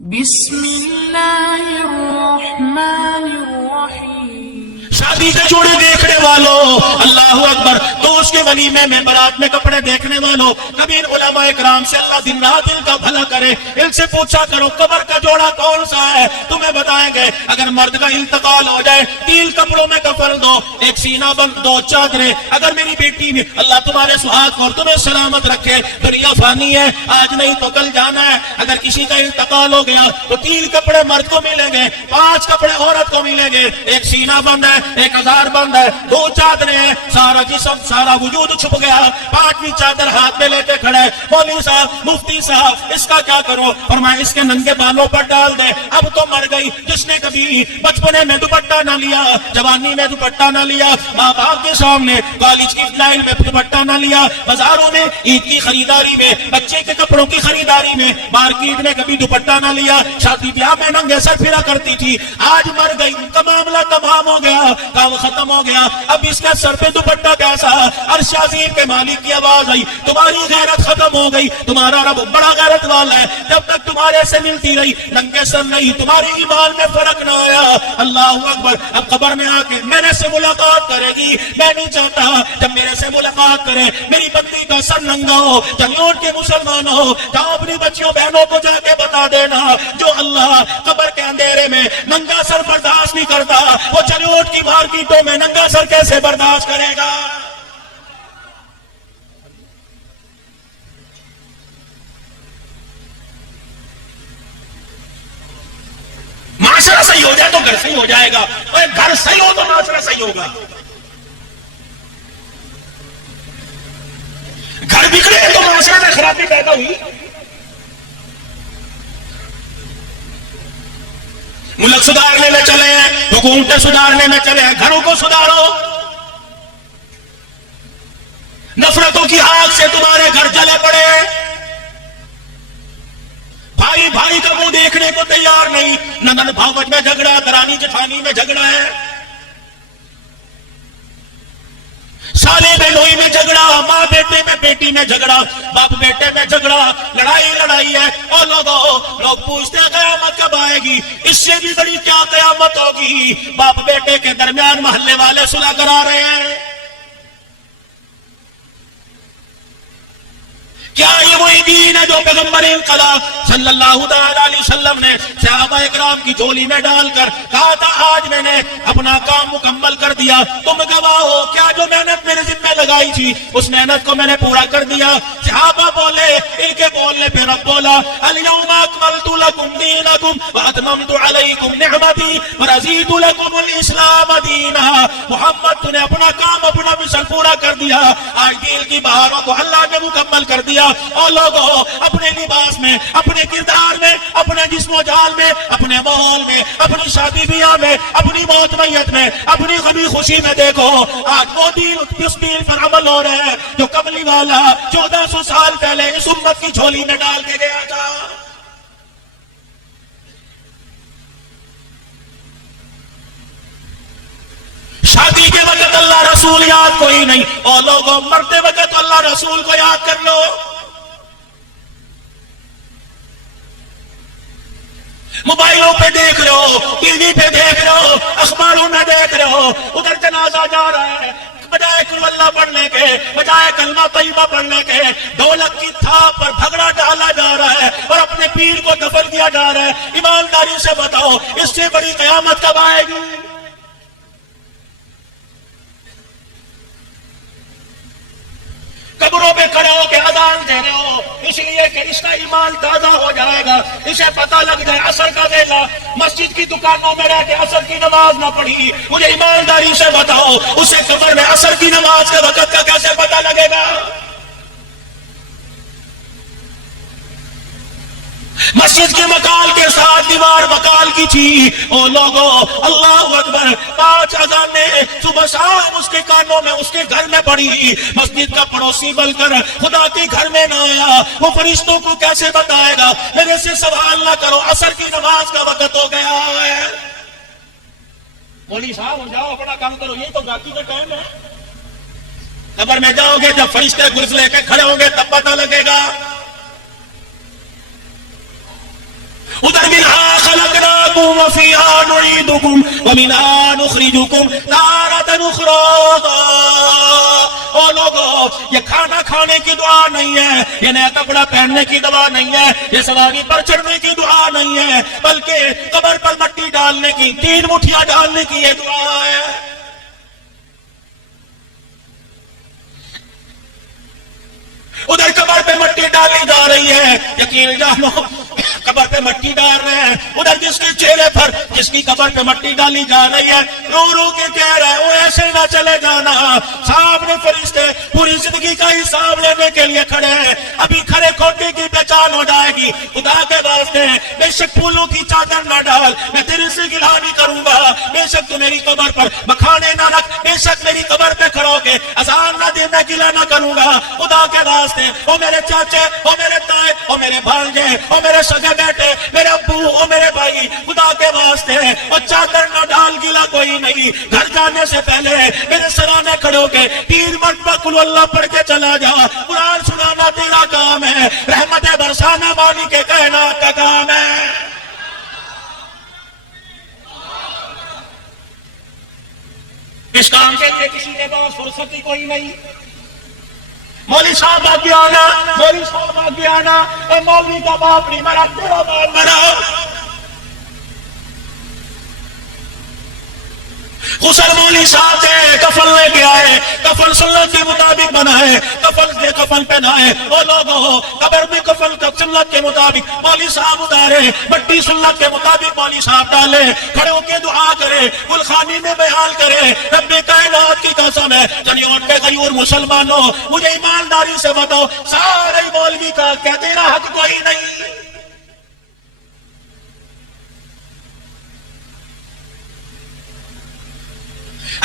بسم اللہ الرحمن الرحیم۔ شادی کے جوڑے دیکھنے والوں اللہ اکبر، تو اس کے ولیمے میں برات میں کپڑے دیکھنے والوں، کبھی علماء اکرام سے اللہ دن رات دل کا بھلا کرے، ان سے پوچھا کرو قبر کا جوڑا کون سا ہے، تمہیں بتائیں گے۔ اگر مرد کا انتقال ہو جائے 3 کپڑوں میں کفن دو، ایک سینہ بند، 2 چادریں۔ اگر میری بیٹی بھی اللہ تمہارے سہاگ اور تمہیں سلامت رکھے، دنیا فانی ہے، آج نہیں تو کل جانا ہے۔ اگر کسی کا انتقال ہو گیا تو 3 کپڑے مرد کو ملیں گے، 5 کپڑے عورت کو ملیں گے، ایک سینہ بند ہے، ایک ہزار بند ہے، 2 چادریں ہیں، سارا جسم سارا وجود چھپ گیا، 5ویں چادر ہاتھ میں لے کے کھڑے۔ مولوی صاحب، مفتی صاحب، اس کا کیا کرو؟ اور میں اس کے ننگے بالوں پر ڈال دے، اب تو مر گئی جس نے کبھی بچپنے میں دوپٹہ نہ لیا، جوانی میں دوپٹہ نہ لیا، ماں باپ کے سامنے کالج کی لائن میں دوپٹہ نہ لیا، بازاروں میں عید کی خریداری میں، بچے کے کپڑوں کی خریداری میں، مارکیٹ میں کبھی دوپٹہ نہ لیا، شادی بیاہ میں ننگے سر پھرا کرتی تھی، آج مر گئی، ان کا معاملہ تمام ہو گیا، کام ختم ہو گیا، اب اس کے سر پہ دوپٹہ کیسا؟ عرش عظیم کے مالک کی آواز آئی، تمہاری غیرت ختم ہو گئی، تمہارا رب بڑا غیرت والا ہے، جب تک تمہارے سے ملتی رہی ننگے سر نہیں، تمہاری ایمان میں فرق نہ آیا۔ اللہ اکبر، اب قبر میں آ کے میرے سے ملاقات کرے گی، میں نہیں چاہتا جب میرے سے ملاقات کرے میری بندی کا سر ننگا ہو، چلیوٹ کے مسلمان ہو، جاؤ اپنی بچیوں بہنوں کو جا کے بتا دینا، جو اللہ قبر کے اندھیرے میں ننگا سر برداشت نہیں کرتا، وہ چلیوٹ کی مارکیٹوں میں ننگا سر کیسے برداشت کرے گا؟ معاشرہ صحیح ہو جائے تو گھر صحیح ہو جائے گا، اور گھر صحیح ہو تو معاشرہ صحیح ہوگا۔ گھر بگڑے تو معاشرے میں خرابی پیدا ہوئی۔ ملک سدھارنے میں چلے ہیں، حکومتیں سدھارنے میں چلے ہیں، گھروں کو سدھارو۔ نفرتوں کی آگ سے تمہارے گھر جلے پڑے ہیں، بھائی بھائی کا منہ دیکھنے کو تیار نہیں، نند بھاوج میں جھگڑا، درانی جٹھانی میں جھگڑا ہے، سالے بہنوئی میں جھگڑا، ماں بیٹے میں، بیٹی میں جھگڑا، باپ بیٹے میں جھگڑا، لڑائی ہے۔ اور لوگ پوچھتے ہیں قیامت کب آئے گی؟ اس سے بھی بڑی کیا قیامت ہوگی؟ باپ بیٹے کے درمیان محلے والے صلح کرا رہے ہیں۔ کیا یہ وہی دین ہے جو پیغمبر انقلاب صلی اللہ علیہ وسلم نے صحابہ اکرام کی جھولی میں ڈال کر کہا تھا آج میں نے اپنا کام مکمل کر دیا، تم گواہ ہو، کیا جو محنت میرے ذمہ لگائی تھی اس محنت کو میں نے پورا کر دیا؟ صحابہ بولے، ان کے بولنے پہ رب بولا الیوم اکملت لکم دینکم واتممت علیکم نعمتی ورضیت لکم الاسلام دینا۔ محمد تو نے اپنا کام، اپنا مشن پورا کر دیا، آج دین کی بہاروں کو اللہ نے مکمل کر دیا۔ اور لوگوں اپنے لباس میں، اپنے کردار میں، اپنے جسم و جان میں، اپنے ماحول میں، اپنی شادی بیاہ میں، اپنی موت میت میں، اپنی غمی خوشی میں دیکھو آج وہ دین اس دین پر عمل ہو رہے ہیں جو کملی والا 1400 سال پہلے اس امت کی جھولی میں ڈال کے گیا تھا۔ شادی کے وقت اللہ رسول یاد کوئی نہیں، اور لوگوں مرتے وقت اللہ رسول کو یاد کر لو۔ موبائلوں پہ دیکھ رہے ہو، ٹی وی پہ دیکھ رہے ہو، اخباروں میں دیکھ رہے ہو، ادھر جنازہ جا رہا ہے، بجائے قل اللہ پڑھنے کے، بجائے کلمہ طیبہ پڑھنے کے، ڈھولک کی تھاپ پر بھگڑا ڈالا جا رہا ہے اور اپنے پیر کو دفن کیا جا رہا ہے۔ ایمانداری سے بتاؤ اس سے بڑی قیامت کب آئے گی؟ قبروں پہ کھڑے ہو کے اذان دے رہے ہو اس لیے کہ اس کا ایمان تازہ ہو جائے گا، اسے پتہ لگ جائے عصر کا ویلا، مسجد کی دکانوں میں رہ کے عصر کی نماز نہ پڑھی، مجھے ایمانداری سے بتاؤ اسے قبر میں عصر کی نماز کے وقت کا کیسے پتہ لگے گا؟ مسجد کے مکال کے ساتھ دیوار مکال کی تھی، او لوگوں اللہ اکبر، 5 اذانیں صبح شام اس کے کانوں میں، اس کے گھر میں پڑی، مسجد کا پڑوسی بن کر خدا کے گھر میں نہ آیا، وہ فرشتوں کو کیسے بتائے گا؟ میرے سے سوال نہ کرو، عصر کی نماز کا وقت ہو گیا ہے۔ مولوی صاحب جاؤ اپنا کام کرو، یہ تو گاتی کا ٹائم ہے۔ قبر میں جاؤ گے جب فرشتے گرز لے کے کھڑے ہوں گے تب پتہ لگے گا۔ ادھر منہا خلقناکم وفیہا نعیدکم ومنہا نخرجکم تارۃ اخری۔ او لوگو، یہ کھانا کھانے کی دعا نہیں ہے، یہ نیا کپڑا پہننے کی دعا نہیں ہے، یہ سواری پر چڑھنے کی دعا نہیں ہے، بلکہ قبر پر مٹی ڈالنے کی، 3 مٹھیاں ڈالنے کی یہ دعا ہے۔ ادھر قبر پہ مٹی ڈالی جا رہی ہے، یقین جانو قبر پہ مٹی ڈال رہے ہیں، ادھر جس کے چہرے پر جس کی قبر پہ مٹی ڈالی جا رہی ہے رو رو کے کہہ رہا ہے وہ ایسے نہ چلے جانا، سامنے فرشتے پوری زندگی کا حساب لینے کے لیے کھڑے ہیں، ابھی کھڑے کھوٹے کی پہچان ہو جائے گی، خدا کے واسطے بے شک پھولوں کی چادر نہ ڈال، میں تیرے سے گلہ نہیں کروں گا، بے شک تو میری قبر پر مکھانے نہ رکھ، بے شک میری قبر پہ کھڑو کے اذان نہ دے، میں گلہ نہ کروں گا، خدا کے واسطے او میرے چاچے، او میرے تائے، او میرے بھانجے، او میرے سگے بیٹے، میرے ابو، او میرے بھائی، خدا کے واسطے اور چادر نہ ڈال، گلا کوئی نہیں، گھر جانے سے پہلے میرے سرانے کھڑو کے 3 مرتبہ قل اللہ پڑھ کے چلا جا، قرآن سنانا تیرا کام ہے، رحمت برسانا والی کے کائنات کا کام ہے۔ اس کام کے لیے کسی کے پاس فرصت ہی کوئی نہیں۔ مولوی صاحب آگے آنا، مولوی صاحب آگے آنا، اے مولوی کا باپ نہیں مرا، تیرا باپ مرا۔ غسل مولوی صاحب سے کفن لے کے آئے، کفن سنت کے مطابق بنائے، کفن پہنائے، وہ لوگوں قبر میں کفن سنت کے مطابق مولوی صاحب اتارے، مٹی سنت کے مطابق مولوی صاحب ڈالے، کھڑے ہو کے دعا کرے، گلخانی میں بیان کرے، رب کائنات کی قسم ہے جنیون کے غیور مسلمانوں مجھے ایمانداری سے بتاؤ، سارے مولوی کا کیا تیرا حق کوئی نہیں؟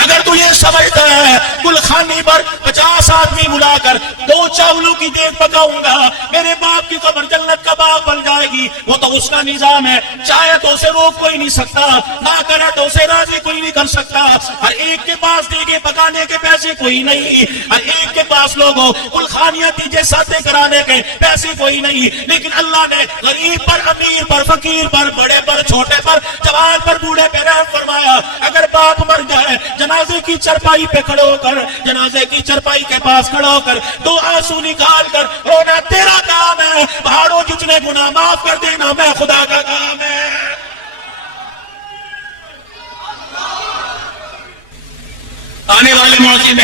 اگر تو یہ سمجھتا ہے گلخانی پر 50 آدمی بلا کر 2 چاولوں کی دیگ پکاؤں گا میرے باپ کی قبر جنت کا باغ بن جائے گی، وہ تو اس کا نظام ہے، چاہے تو اسے روک کوئی نہیں سکتا، نہ کرے تو اسے راضی کوئی نہیں کر سکتا، ہر ایک کے پاس دیگیں پکانے کے پیسے کوئی نہیں، ہر ایک کے پاس لوگوں گلخانیاں تیجے ساتھیں کرانے کے پیسے کوئی نہیں، لیکن اللہ نے غریب پر، امیر پر، فقیر پر، بڑے پر، چھوٹے پر، جوان پر، بوڑھے پہ رحم فرمایا۔ اگر باپ مر جائے جنازے کی چرپائی پہ کھڑے ہو کر، جنازے کی چرپائی کے پاس کھڑا ہو کر 2 آنسو نکال کر رونا تیرا کام ہے، پہاڑوں جتنے گناہ معاف کر دینا میں خدا کا کام ہے۔ آنے والے معزز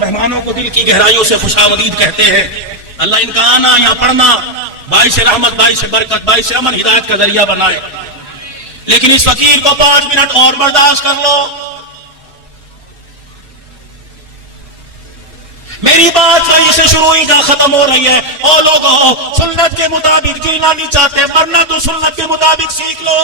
مہمانوں کو دل کی گہرائیوں سے خوش آمدید کہتے ہیں۔ اللہ ان کا آنا یا پڑھنا باعث رحمت، باعث برکت، باعث امن ہدایت کا ذریعہ بنائے، لیکن اس فقیر کو 5 منٹ اور برداشت کر لو۔ میری بات وہیں سے شروع ہی کا ختم ہو رہی ہے۔ او لوگوں، سنت کے مطابق جینا نہیں چاہتے، مرنا تو سنت کے مطابق سیکھ لو۔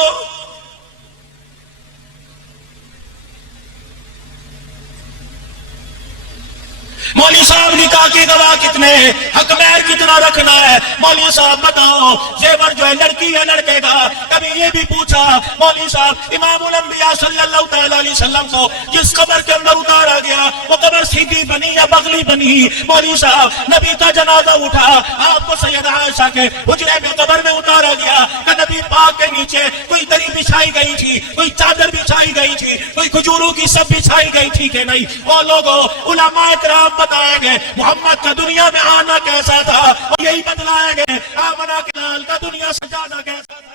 مولوی صاحب نکاح کی گواہ کتنے، حق مہر کتنا رکھنا ہے، مولوی صاحب بتاؤ، زیور جو ہے لڑکی ہے لڑکے کا۔ کبھی یہ بھی پوچھا مولوی صاحب امام الانبیاء صلی اللہ تعالی علیہ وسلم کو جس قبر کے اندر اتارا گیا وہ قبر سیدھی بنی یا بغلی بنی؟ مولوی صاحب نبی کا جنازہ اٹھا، آپ کو سیدہ عائشہ کے حجرے میں قبر میں اتارا گیا کہ نبی پاک کے نیچے کوئی دری بچھائی گئی تھی، کوئی چادر بچھائی گئی تھی، کوئی کھجوروں کی سب بچھائی گئی تھی کہ نہیں؟ وہ لوگوں علماء کرام بتائیں گے محمد کا دنیا میں آنا کیسا تھا، اور یہی بتلائیں گے آمنہ کے لال کا دنیا سے زیادہ کیسا تھا۔